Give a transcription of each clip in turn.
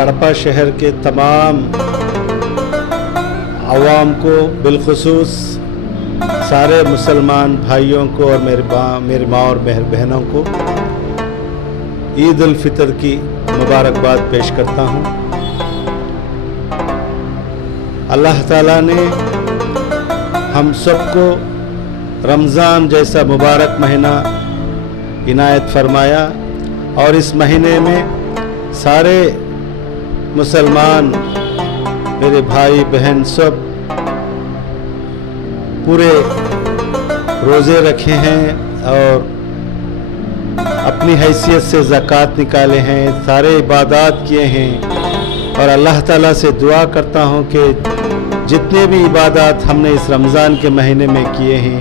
कड़पा शहर के तमाम आवाम को, बिलखुसूस सारे मुसलमान भाइयों को और मेरी माँ और बहनों को ईद उल फितर की मुबारकबाद पेश करता हूँ। अल्लाह ताला ने हम सबको रमज़ान जैसा मुबारक महीना इनायत फरमाया और इस महीने में सारे मुसलमान मेरे भाई बहन सब पूरे रोज़े रखे हैं और अपनी हैसियत से ज़कात निकाले हैं, सारे इबादत किए हैं। और अल्लाह ताला से दुआ करता हूँ कि जितने भी इबादत हमने इस रमज़ान के महीने में किए हैं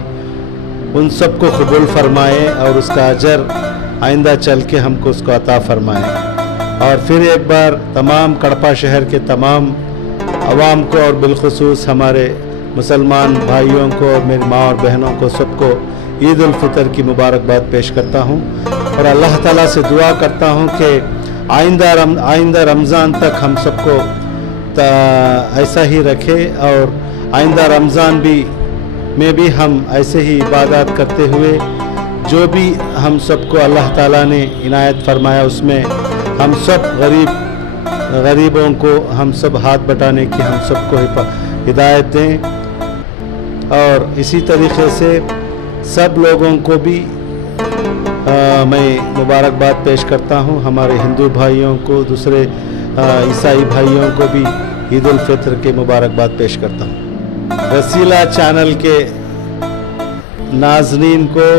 उन सबको कबूल फरमाए और उसका अजर आइंदा चल के हमको उसको अता फरमाए। और फिर एक बार तमाम कड़पा शहर के तमाम अवाम को और बिलखुसूस हमारे मुसलमान भाइयों को और मेरी माँ और बहनों को सबको ईद उल फितर की मुबारकबाद पेश करता हूँ। और अल्लाह ताला से दुआ करता हूँ कि आइंदा रमज़ान तक हम सबको ऐसा ही रखे और आइंदा रमज़ान में भी हम ऐसे ही इबादत करते हुए जो भी हम सबको अल्लाह ताला ने इनायत फरमाया उसमें हम सब गरीबों को हम सब हाथ बटाने की हम सबको हिदायत दें। और इसी तरीक़े से सब लोगों को भी मैं मुबारकबाद पेश करता हूँ। हमारे हिंदू भाइयों को, दूसरे ईसाई भाइयों को भी ईद उल फितर की मुबारकबाद पेश करता हूँ। रसीला चैनल के नाज़रीन को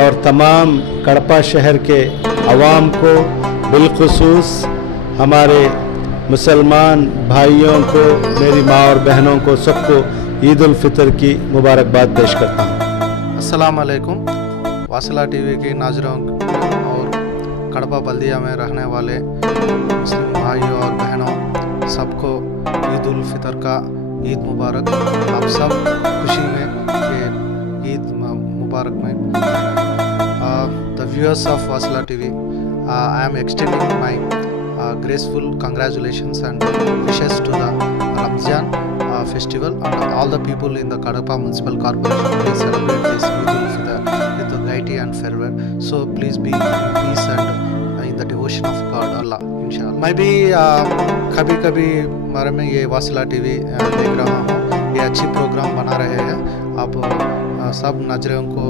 और तमाम कड़पा शहर के अवाम को, बिलखुसूस हमारे मुसलमान भाइयों को, मेरी माँ और बहनों को सबको ईद उल फितर की मुबारकबाद पेश करता हूँ। अस्सलाम वालेकुम। वासला टीवी के नाज़रीन और कड़पा बल्दिया में रहने वाले मुस्लिम भाइयों और बहनों सबको ईद उल फितर का ईद मुबारक। आप सब खुशी में ये ईद मुबारक में the viewers of Wasila TV, I am extending my graceful congratulations and wishes to the Ramzan festival and all the people in the Kadapa Municipal Corporation. Please celebrate this Eid ul Fitr with gaiety and fervor. So please be in peace and in the devotion of God Allah, inshallah. मैं भी कभी कभी बारे में ये वासिला TV देख रहा हूँ, ये अच्छी प्रोग्राम बना रहे हैं। आप सब नाज़रीन को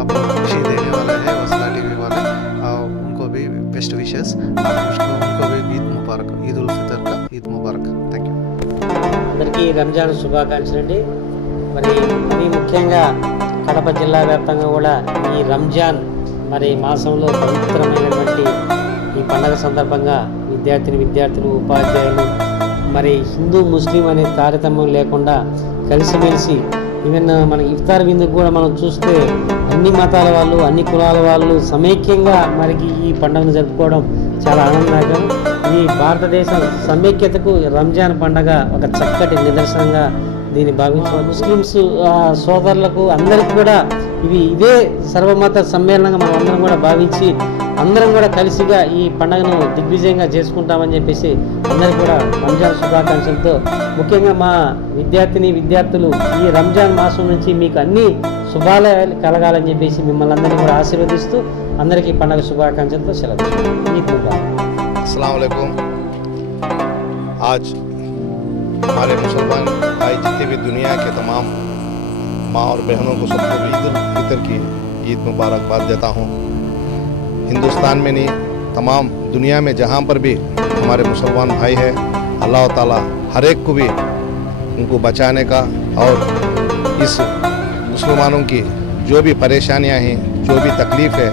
आप खुशी देने वाले हैं वासिला टीवी वाले, उनको भी बेस्ट विशेस, उनको भी ईद मुबारक, ईद उल फितर का ईद मुबारक। Thank you. అందరికీ రంజాన్ శుభాకాంక్షలు అండి। మరి ముఖ్యంగా కడప జిల్లా వ్యాప్తంగా కూడా ఈ రంజాన్ మాసంలో పవిత్రమైనటువంటి ఈ పండగ సందర్భంగా విద్యార్థులు, ఉపాధ్యాయులు హిందూ ముస్లిం అనే తారతమ్యం లేకుండా కలిసిమెలిసి ఈవెన్ మన ఇఫ్తార్ విందుకు కూడా మనం చూస్తే అన్ని మతాల వాళ్ళు, అన్ని కులాల వాళ్ళు సమైక్యంగా ఈ పండుగను జరుపుకోవడం చాలా ఆనందదాయకం। ఈ భారతదేశ సమైక్యతకు రంజాన్ పండుగ ఒక చక్కటి నిదర్శనంగా దీన్ని భావించాలి। ముస్లిమ్స్ సోదరులకు అందరికీ కూడా ఇదే సర్వమత సమ్మేళనంగా మనం అందరం కూడా భావించి అందరం కూడా కలిసిగా ఈ పండుగను దిగ్విజయంగా చేసుకుంటామని చెప్పేసి అందరికీ కూడా రంజాన్ శుభాకాంక్షలతో, ముఖ్యంగా మా విద్యార్థులు ఈ రంజాన్ మాసం నుంచి మీకు అన్ని శుభాలు కలగాలని చెప్పేసి మిమ్మల్ని అందరినీ కూడా ఆశీర్వదిస్తూ అందరికీ పండుగ శుభాకాంక్షలతో సెలవు। ఈద్ ముబారక్। अस्सलाम वालेकुम। आज हमारे मुसलमान भाई जितने भी दुनिया के तमाम माँ और बहनों को सबको भी ईद उल फितर की ईद मुबारकबाद देता हूँ। हिंदुस्तान में नहीं, तमाम दुनिया में जहाँ पर भी हमारे मुसलमान भाई है, अल्लाह ताला हर एक को भी उनको बचाने का और इस मुसलमानों की जो भी परेशानियाँ हैं, जो भी तकलीफ़ है,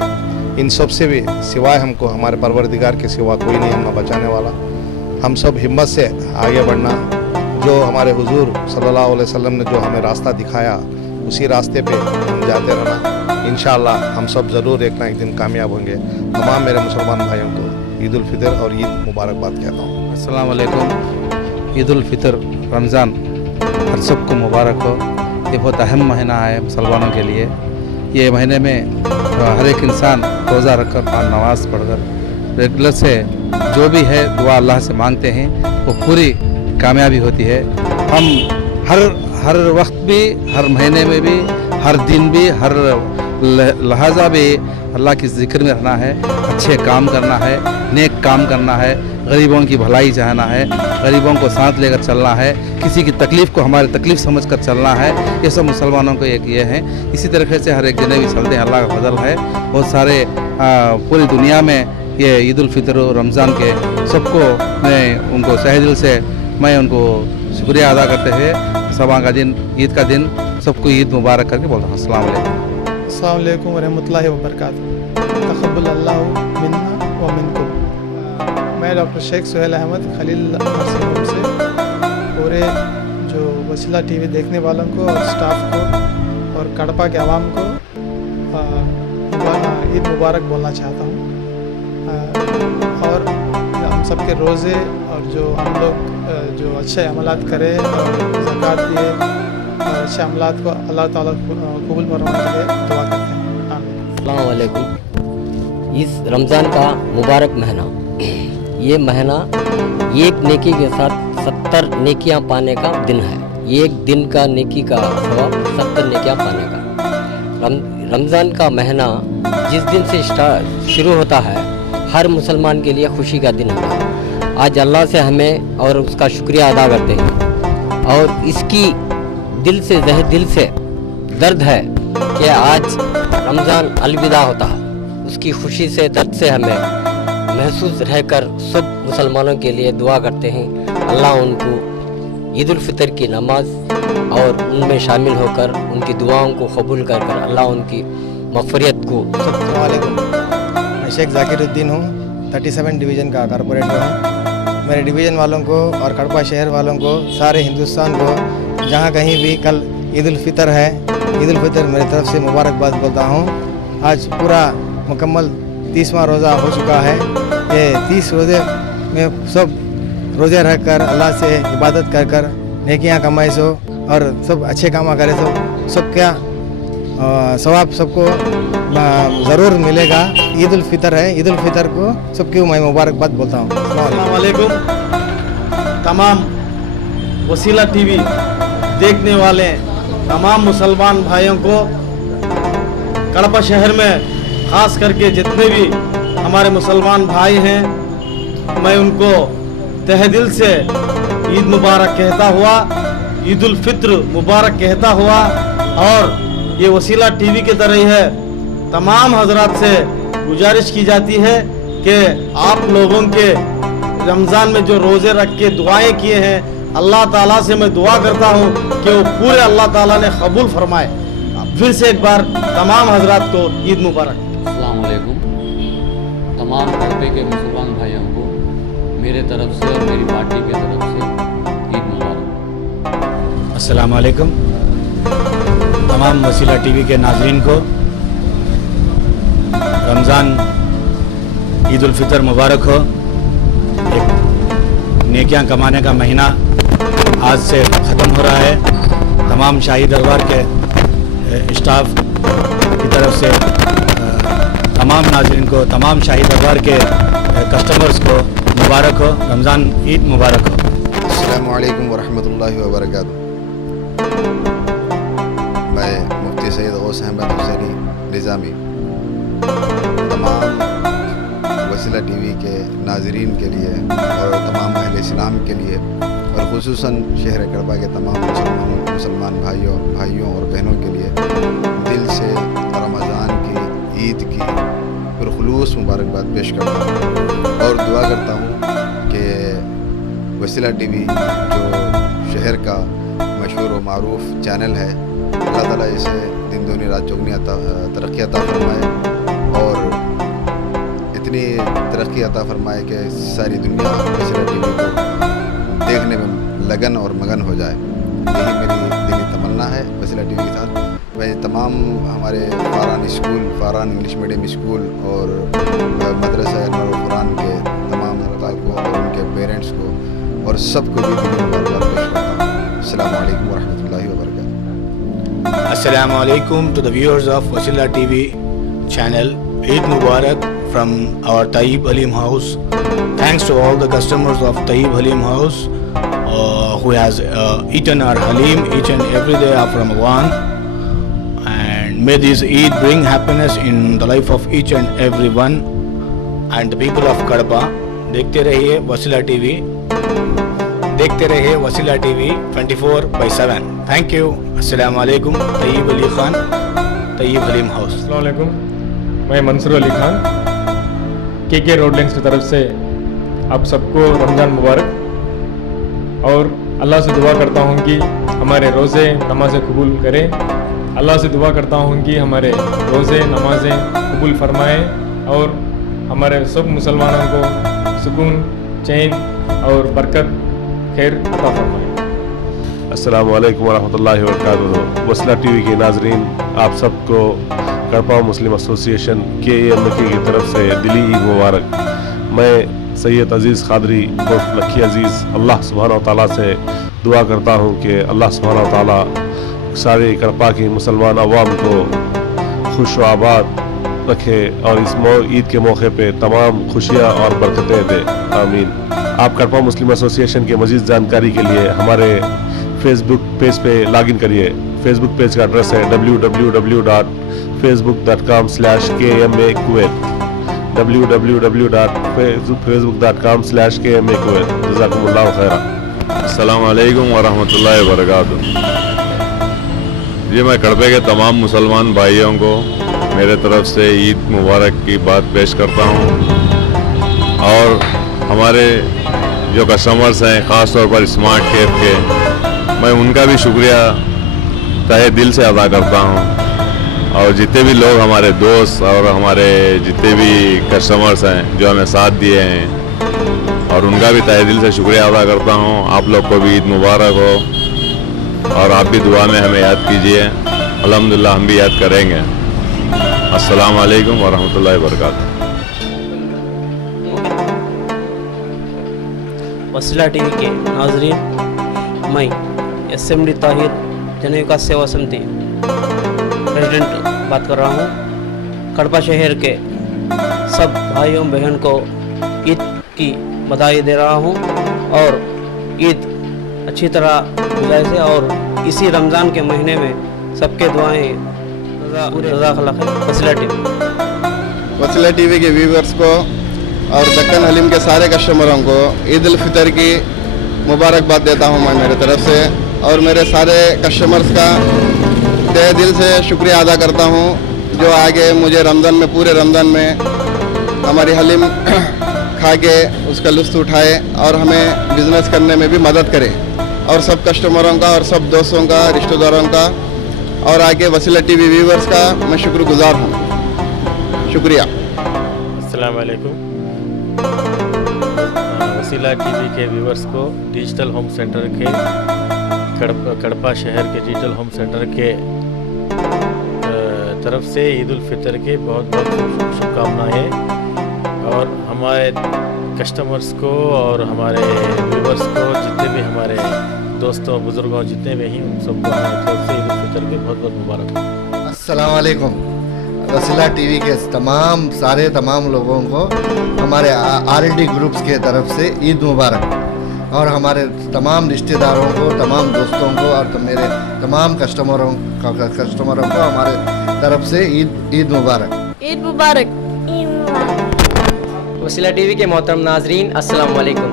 इन सब से भी सिवाय हमको हमारे परवरदिगार के सिवा कोई नहीं हमें बचाने वाला। हम सब हिम्मत से आगे बढ़ना, जो हमारे हुजूर सल्लल्लाहु अलैहि वसल्लम ने जो हमें रास्ता दिखाया उसी रास्ते पे हम जाते रहना। इंशाअल्लाह हम सब ज़रूर एक ना एक दिन कामयाब होंगे। तमाम मेरे मुसलमान भाइयों को ईद उल फितर और ईद मुबारकबाद कहता हूँ। अस्सलाम वालेकुम। ईद उल फितर रमज़ान हर सबको मुबारक हो। ये बहुत अहम महीना है मुसलमानों के लिए। ये महीने में हर एक इंसान रोज़ा रखकर और नमाज़ पढ़कर रेगुलर से जो भी है दुआ अल्लाह से मांगते हैं वो पूरी कामयाबी होती है। हम हर वक्त भी, हर महीने में भी, हर दिन भी, हर लहजा भी अल्लाह की ज़िक्र में रहना है, अच्छे काम करना है, नेक काम करना है, गरीबों की भलाई चाहना है, गरीबों को साथ लेकर चलना है, किसी की तकलीफ़ को हमारी तकलीफ़ समझकर चलना है। ये सब मुसलमानों को एक ये है। इसी तरीके से हर एक जने भी चलते हैं, अल्लाह का फजल है। बहुत सारे पूरी दुनिया में ये ईद उल फितर और रमज़ान के सबको मैं उनको तहे दिल से मैं उनको शुक्रिया अदा करते हुए सभा का दिन, ईद का दिन सबको ईद मुबारक करके बोलता हूँ। अस्सलाम वालेकुम। अस्सलाम वालेकुम व रहमतुल्लाहि व बरकातुहू। तक़ब्बल अल्लाहु मिन्ना व मिनकुम। मैं doctor Sheikh Suhail Ahmed Khalil nursing home से पूरे जो वसीला टीवी देखने वालों को और स्टाफ को और कड़पा के आवाम को ईद मुबारक बोलना चाहता हूँ। और हम सबके रोज़े और जो हम लोग जो अच्छे अमलात करें और ज़कात दिए और अच्छे अमलात को अल्लाह ताला कबूल फरमाने के लिए दुआ करते हैं। आमीन। अस्सलाम वालेकुम। इस रमज़ान का मुबारक महीना, ये महीना एक नेकी के साथ 70 नेकियां पाने का दिन है। एक दिन का नेकी का सवाब 70 नेकियां पाने का। रमज़ान का महीना जिस दिन से शुरू होता है, हर मुसलमान के लिए खुशी का दिन होता है। आज अल्लाह से हमें और उसका शुक्रिया अदा करते हैं और इसकी दिल से दर्द है कि आज रमज़ान अलविदा होता है। उसकी खुशी से, दर्द से हमें महसूस रहकर सब मुसलमानों के लिए दुआ करते हैं। अल्लाह उनको ईद उल फितर की नमाज और उनमें शामिल होकर उनकी दुआओं को कबूल कर कर अल्लाह उनकी मग़फ़िरत को। अस्सलाम वालेकुम। मैं शेख ज़ाकिरुद्दीन हूँ, 37 डिवीज़न का कारपोरेटर हूँ। मेरे डिवीज़न वालों को और कड़पा शहर वालों को, सारे हिंदुस्तान को, जहाँ कहीं भी कल ईद उल फितर है, ईद उल फितर मेरी तरफ से मुबारकबाद बोलता हूँ। आज पूरा मुकम्मल 30वां रोज़ा हो चुका है। ये 30 रोज़े में सब रोज़े रह कर अल्लाह से इबादत कर कर नेकियां कमाई सो और सब अच्छे काम करे सो सब क्या सवाब सबको ज़रूर मिलेगा। ईद उल फितर है, ईद उल फितर को सबकी मैं मुबारकबाद बोलता हूँ। अस्सलाम वालेकुम। तमाम वसीला टीवी देखने वाले तमाम मुसलमान भाइयों को, कड़पा शहर में ख़ास करके जितने भी हमारे मुसलमान भाई हैं, मैं उनको तहे दिल से ईद मुबारक कहता हुआ, ईद उल फित्र मुबारक कहता हुआ, और ये वसीला टीवी की तरह है तमाम हजरात से गुजारिश की जाती है कि आप लोगों के रमज़ान में जो रोज़े रख के दुआएं किए हैं, अल्लाह ताला से मैं दुआ करता हूँ कि वो पूरे अल्लाह ताला ने कबूल फरमाए। फिर से एक बार तमाम हजरात को ईद मुबारक। अस्सलाम वालेकुम। तमाम कड़पे के मुसलमान भाइयों को मेरे तरफ से और मेरी पार्टी की तरफ से ईद मुबारक। अस्सलाम वालेकुम। तमाम वसीला टीवी के नाज़रीन को रमज़ान ईद उल फितर मुबारक हो। एक नेकियां कमाने का महीना आज से ख़त्म हो रहा है। तमाम शाही दरबार के स्टाफ की तरफ से तमाम नाज़रीन को, तमाम शाही दरबार के कस्टमर्स को मुबारक हो, रमज़ान ईद मुबारक हो। अस्सलामु अलैकुम वरहमतुल्लाहि वबरकातुहू। मैं मुफ्ती सैयद गौस अहमद हुसैनी निज़ामी तमाम वसीला टीवी के नाज़रीन के लिए और तमाम अहले इस्लाम के लिए और ख़ुसूसन शहर कड़पा के तमाम मुसलमान भाइयों और बहनों के लिए दिल से रमज़ान की, ईद की पुरखुलूस मुबारकबाद पेश करता हूँ और दुआ करता हूँ कि वसीला टीवी जो शहर का मशहूर व मारूफ चैनल है, अल्लाह ताला इसे दिन दूनी रात चौगनी तरक्की अता फरमाए और इतनी तरक्की अता फरमाए कि सारी दुनिया वसीला टीवी को देखने में लगन और मगन हो जाए। यही मेरी दिली तमन्ना है वसीला टीवी के साथ। मैं तमाम हमारे फ़ारान इंग्लिश मीडियम स्कूल और मदरसा नूरुल कुरान के तमाम अल्लाह को और उनके पेरेंट्स को और सबको भी दिली मुबारकबाद पेश करता हूँ। अस्सलामु अलैकुम वरहमतुल्लाहि वबरकातुहू। Assalamu alaikum to the viewers of Wasila TV channel. Eid Mubarak from our Tayyib Halim House. Thanks to all the customers of Tayyib Halim House who has eaten our Halim each and every day of Ramadan. And may this Eid bring happiness in the life of each and every one. And the people of Kadapa, देखते रहिए वसीला TV, देखते रहिए वसीला TV 24/7. Thank you. अस्सलाम वालेकुम. तय्यब अली खान, तय्यब haleem house. अस्सलाम वालेकुम. मैं मंसूर अली खान, के रोड लिंक्स की तरफ से आप सबको रमज़ान मुबारक. और अल्लाह से दुआ करता हूँ कि हमारे रोज़े नमाज़ें कबूल करे. अल्लाह से दुआ करता हूँ कि हमारे रोज़े नमाज़ें कबूल फरमाए और हमारे सब मुसलमानों को सुकून, चैन और बरकत, खैर अता फरमाए. अस्सलाम वालेकुम वरहमतुल्लाहि वबरकातुहू. वसीला टीवी के नाजरीन, आप सबको कड़पा मुस्लिम एसोसिएशन KMK की तरफ से दिली ईद मुबारक. मैं सैयद अज़ीज़ क़ादरी उर्फ़ लक्की अज़ीज़ अल्लाह सुब्हानहू व तआला से दुआ करता हूँ कि अल्लाह सुब्हानहू व तआला सारे कड़पा की मुसलमान अवाम को खुश व आबाद रखे और इस ईद के मौके पे तमाम खुशियाँ और बरकतें दे. आमीन. आप कड़पा मुस्लिम एसोसिएशन के मज़ीद जानकारी के लिए हमारे फेसबुक पेज पे लॉगिन करिए. फेसबुक पेज का एड्रेस है www.facebook.com/KMA Kuwait. www.facebook.com/KMA Kuwait. जज़ाकुमुल्लाहु Khaira. अस्सलाम वालेकुम वरहमतुल्लाहि वबरकातुहू. ये मैं कड़पे के तमाम मुसलमान भाइयों को मेरे तरफ से ईद मुबारक की बात पेश करता हूँ. और हमारे जो कस्टमर्स हैं, ख़ास तौर पर स्मार्ट कैब के, मैं उनका भी शुक्रिया तहे दिल से अदा करता हूँ. और जितने भी लोग हमारे दोस्त और हमारे जितने भी कस्टमर्स हैं जो हमें साथ दिए हैं, और उनका भी तहे दिल से शुक्रिया अदा करता हूँ. आप लोग को भी ईद मुबारक हो और आप भी दुआ में हमें याद कीजिए. अल्हम्दुलिल्लाह हम भी याद करेंगे. अस्सलाम वालेकुम वरहमतुल्लाहि वबरकातुहू. वसीला टीवी के नाजरीन, मैं SMD ताहिर जन विकास सेवा समिति प्रेसिडेंट बात कर रहा हूँ. कड़पा शहर के सब भाइयों बहन को ईद की बधाई दे रहा हूँ और ईद अच्छी तरह गुजारे से और इसी रमज़ान के महीने में सबके दुआएं वसीला टीवी के व्यूवर्स को और दक्कन हलीम के सारे कस्टमरों को ईद उल फितर की मुबारकबाद देता हूं मैं मेरे तरफ से. और मेरे सारे कस्टमर्स का तहे दिल से शुक्रिया अदा करता हूं जो आगे मुझे रमज़ान में, पूरे रमज़ान में हमारी हलीम खा के उसका लुत्फ़ उठाए और हमें बिज़नेस करने में भी मदद करे. और सब कस्टमरों का और सब दोस्तों का, रिश्तेदारों का और आगे वसीला टीवी व्यूवर्स का मैं शुक्रगुजार हूँ. शुक्रिया. अस्सलाम वालेकुम. वसीला टीवी के व्यूवर्स को डिजिटल होम सेंटर के कड़पा शहर के डिजिटल होम सेंटर के तरफ से ईद उल फितर के बहुत बहुत शुभकामनाएँ. और हमारे कस्टमर्स को और हमारे व्यूवर्स को, जितने भी हमारे दोस्तों, बुजुर्गों, जितने भी हैं, उन सबको हमारी तरफ से ईद उल फितर के बहुत बहुत मुबारक. अस्सलाम वालेकुम. वसीला टीवी के तमाम लोगों को हमारे R&D ग्रुप्स के तरफ से ईद मुबारक. और हमारे तमाम रिश्तेदारों को, तमाम दोस्तों को और मेरे तमाम कस्टमरों को हमारे तरफ से ईद मुबारक. ईद मुबारक. वसीला टीवी के मोहतरम नाजरीन, अस्सलाम वालेकुम.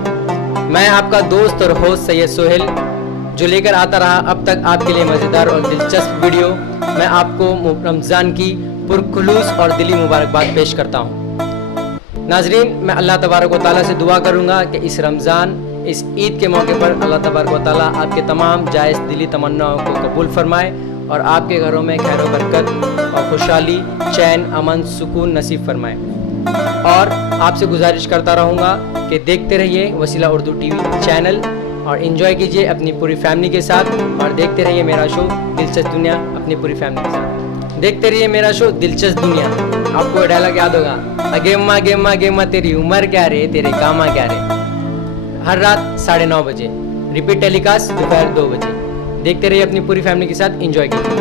मैं आपका दोस्त और होस्ट सैयद सोहेल जो लेकर आता रहा अब तक आपके लिए मज़ेदार और दिलचस्प वीडियो. मैं आपको रमज़ान की पुरखुलूस और दिली मुबारकबाद पेश करता हूँ. नाजरीन, मैं अल्लाह तबारक व तआला से दुआ करूँगा कि इस रमज़ान, इस ईद के मौके पर अल्लाह तबारक व तआला आपके तमाम जायज़ दिली तमन्नाओं को कबूल फरमाए और आपके घरों में खैर व बरकत और खुशहाली, चैन, अमन, सुकून नसीब फरमाए. और आपसे गुजारिश करता रहूँगा कि देखते रहिए वसीला उर्दू टीवी चैनल और एंजॉय कीजिए अपनी पूरी फैमिली के साथ. और देखते रहिए मेरा शो दिलचस्प दुनिया अपनी पूरी फैमिली के साथ. देखते रहिए मेरा शो दिलचस्प दुनिया. आपको डायलॉग याद होगा, अगेम्मा गेम्मा गेम्मा तेरी उम्र क्या रे, तेरे कामा क्या रे. हर रात 9:30 बजे रिपीट टेलीकास्ट दोपहर 2 बजे. देखते रहिए अपनी पूरी फैमिली के साथ. एंजॉय कीजिए.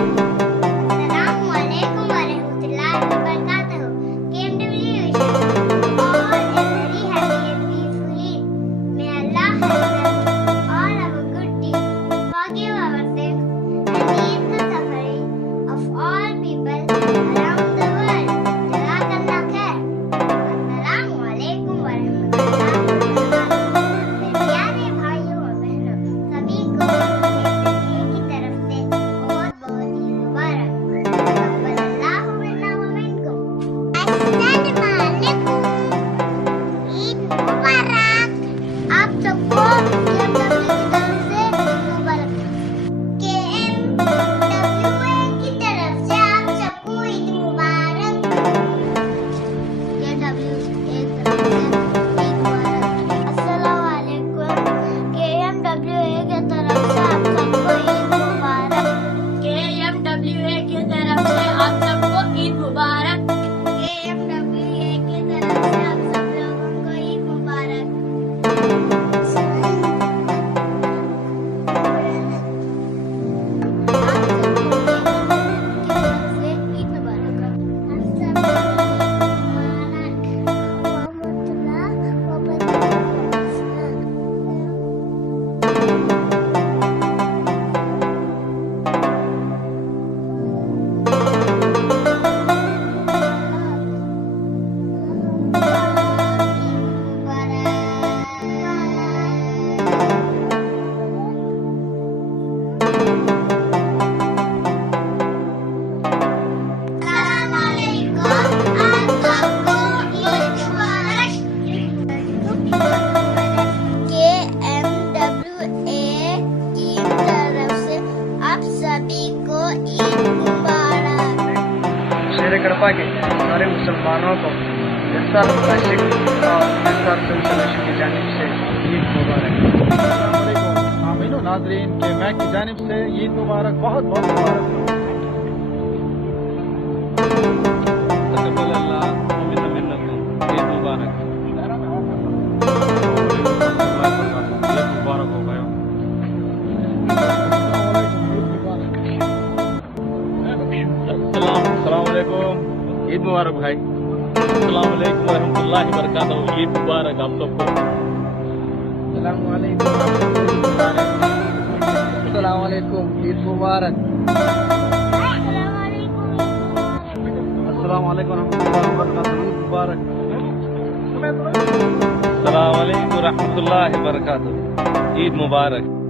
कड़पा के सारे मुसलमानों को SR आशिक और SR फिल्म समीशन की जानिब से ईद मुबारक। आमीन नाज़रीन के मैं की जानिब से ईद मुबारक, बहुत बहुत मुबारक। ईद मुबारक भाई। अस्सलाम वालेकुम रहमतुल्लाहि व बरकातहू। ईद मुबारक आप सबको। अस्सलाम वालेकुम, ईद मुबारक। अस्सलाम वालेकुम रहमतुल्लाहि व बरकातहू। ईद मुबारक। अस्सलाम वालेकुम रहमतुल्लाहि व बरकातहू। ईद मुबारक।